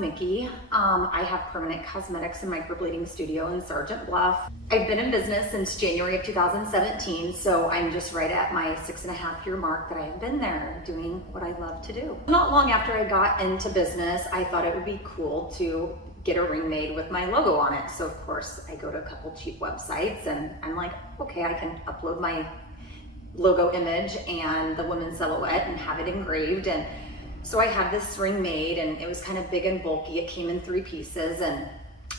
Mickey. I have Permanent Cosmetics and Microblading Studio in Sergeant Bluff. I've been in business since January of 2017, so I'm just right at my 6.5-year mark that I have been there doing what I love to do. Not long after I got into business, I thought it would be cool to get a ring made with my logo on it. So of course I go to a couple cheap websites and I'm like, okay, I can upload my logo image and the women's silhouette and have it engraved. And so I had this ring made, and it was kind of big and bulky. It came in 3 pieces, and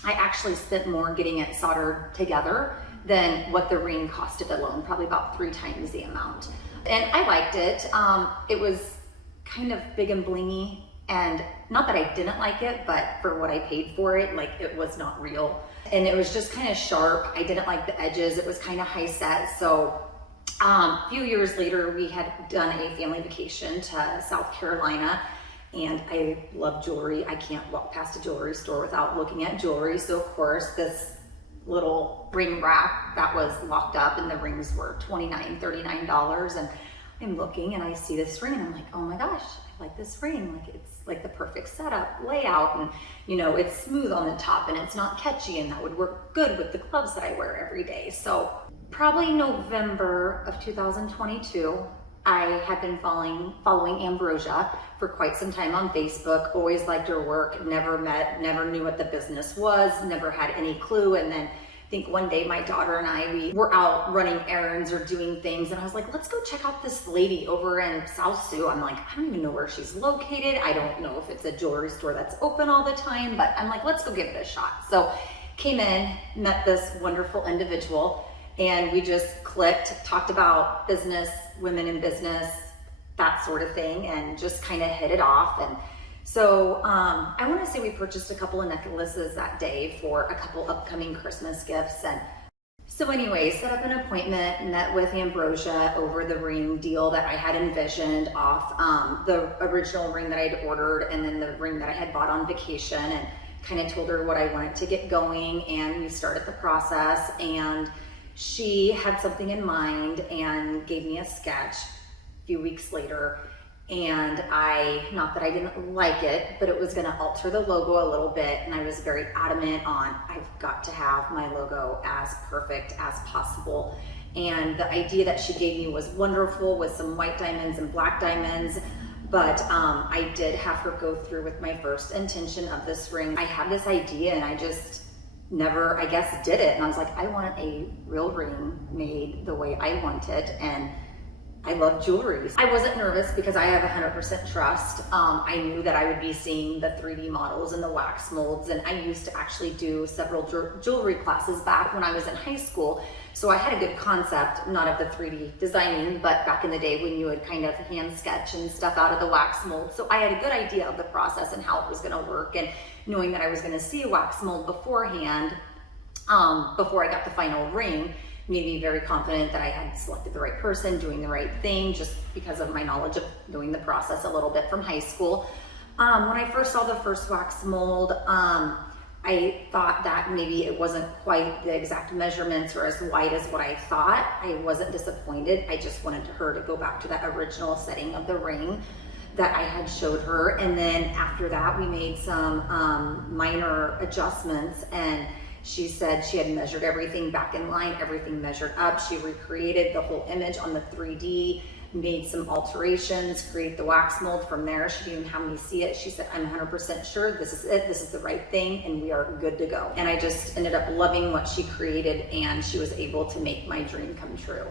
I actually spent more getting it soldered together than what the ring costed alone, probably about 3 times the amount. And I liked it. It was kind of big and blingy, and not that I didn't like it, but for what I paid for it, like, it was not real. And it was just kind of sharp. I didn't like the edges. It was kind of high set. So a few years later, we had done a family vacation to South Carolina, and I love jewelry. I can't walk past a jewelry store without looking at jewelry. So of course, this little ring rack that was locked up, and the rings were $29, $39. And I'm looking and I see this ring and I'm like, oh my gosh, I like this ring. Like, it's like the perfect setup, layout, and you know, it's smooth on the top and it's not catchy, and that would work good with the gloves that I wear every day. So probably November of 2022, I had been following Ambrosia for quite some time on Facebook. Always liked her work, never met, never knew what the business was, never had any clue. And then I think one day my daughter and I, we were out running errands or doing things, and I was like, let's go check out this lady over in South Sioux. I'm like, I don't even know where she's located. I don't know if it's a jewelry store that's open all the time, but I'm like, let's go give it a shot. So came in, met this wonderful individual, and we just clicked, talked about business, women in business, that sort of thing, and just kind of hit it off. And so I want to say we purchased a couple of necklaces that day for a couple upcoming Christmas gifts. And so anyway, set up an appointment, met with Ambrosia over the ring deal that I had envisioned off the original ring that I'd ordered, and then the ring that I had bought on vacation, and kind of told her what I wanted to get going. And we started the process, and she had something in mind and gave me a sketch a few weeks later. And not that I didn't like it, but it was gonna alter the logo a little bit. And I was very adamant on, I've got to have my logo as perfect as possible. And the idea that she gave me was wonderful, with some white diamonds and black diamonds. But I did have her go through with my first intention of this ring. I had this idea and I just never, I guess, did it. And I was like, I want a real ring made the way I want it. And I love jewelry. I wasn't nervous because I have 100% trust. I knew that I would be seeing the 3D models and the wax molds. And I used to actually do several jewelry classes back when I was in high school. So I had a good concept, not of the 3D designing, but back in the day when you would kind of hand sketch and stuff out of the wax mold. So I had a good idea of the process and how it was gonna work, and knowing that I was gonna see a wax mold beforehand, before I got the final ring, made me very confident that I had selected the right person, doing the right thing, just because of my knowledge of doing the process a little bit from high school. When I first saw the first wax mold, I thought that maybe it wasn't quite the exact measurements or as wide as what I thought. I wasn't disappointed. I just wanted her to go back to that original setting of the ring that I had showed her. And then after that, we made some minor adjustments, and she said she had measured everything back in line, everything measured up. She recreated the whole image on the 3D, made some alterations, created the wax mold from there. She didn't even have me see it. She said, I'm 100% sure this is it, this is the right thing, and we are good to go. And I just ended up loving what she created, and she was able to make my dream come true.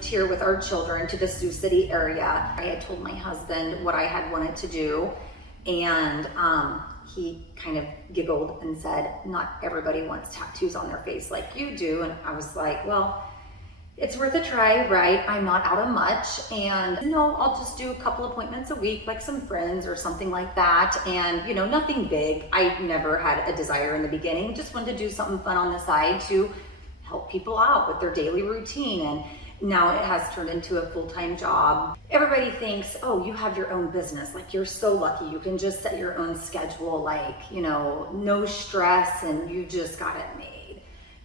moved here with our children to the Sioux City area, I had told my husband what I had wanted to do, and he kind of giggled and said, not everybody wants tattoos on their face like you do. And I was like, well, it's worth a try, right? I'm not out of much, and I'll just do a couple appointments a week, like some friends or something like that. And nothing big. I never had a desire in the beginning, just wanted to do something fun on the side to help people out with their daily routine. And now it has turned into a full-time job. Everybody thinks, oh, you have your own business. Like, you're so lucky. You can just set your own schedule, like, no stress, and you just got it made.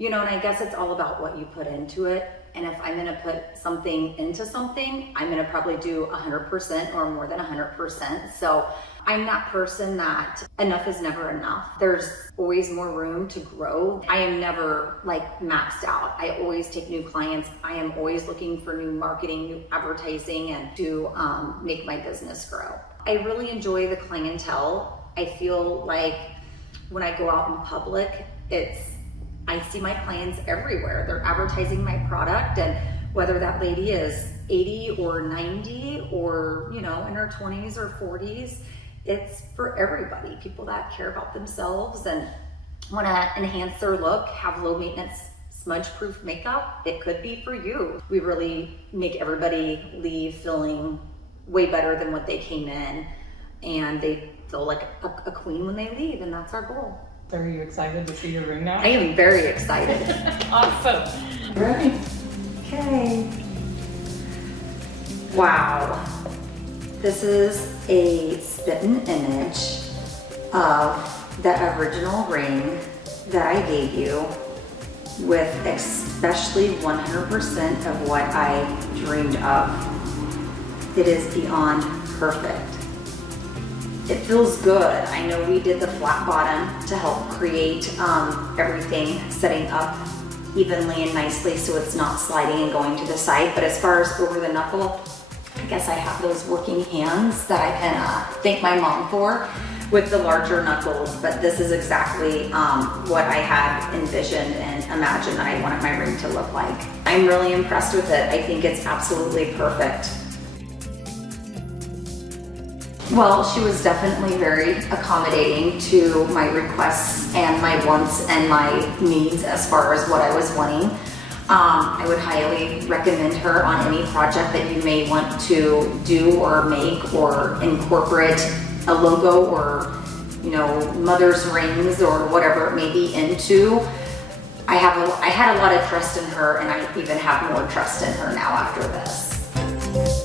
And I guess it's all about what you put into it. And if I'm gonna put something into something, I'm gonna probably do 100% or more than 100%. So I'm that person that enough is never enough. There's always more room to grow. I am never like maxed out. I always take new clients. I am always looking for new marketing, new advertising, and to make my business grow. I really enjoy the clientele. I feel like when I go out in public, I see my clients everywhere. They're advertising my product, and whether that lady is 80 or 90 or, in her 20s or 40s, it's for everybody. People that care about themselves and want to enhance their look, have low maintenance smudge-proof makeup, it could be for you. We really make everybody leave feeling way better than what they came in, and they feel like a queen when they leave, and that's our goal. So are you excited to see your ring now? I am very excited. Awesome. Ready? Okay. Wow. This is a spit-in image of the original ring that I gave you, with especially 100% of what I dreamed of. It is beyond perfect. It feels good. I know we did the flat bottom to help create everything setting up evenly and nicely so it's not sliding and going to the side. But as far as over the knuckle, I guess I have those working hands that I can thank my mom for with the larger knuckles. But this is exactly what I had envisioned and imagined that I wanted my ring to look like. I'm really impressed with it. I think it's absolutely perfect. Well, she was definitely very accommodating to my requests and my wants and my needs as far as what I was wanting. I would highly recommend her on any project that you may want to do or make or incorporate a logo or, mother's rings or whatever it may be into. I had a lot of trust in her, and I even have more trust in her now after this.